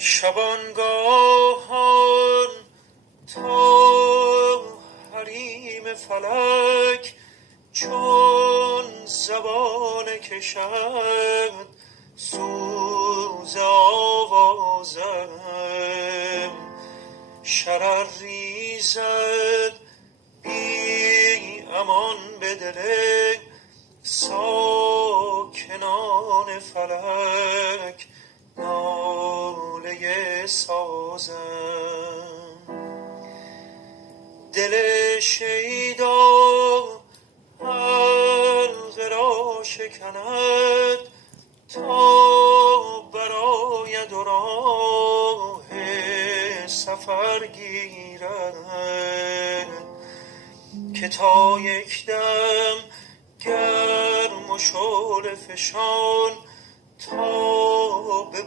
شبانگاهان تا حریم فلک چون زبانه کشد سوز آوازم، شرر ریزد بی امان به دل ساکنان فلک ناله سازم. دل شیدا حلقه را شکند تا برآید و راه سفر گیرد، که تا یک دم گرم و شعله فشان تا به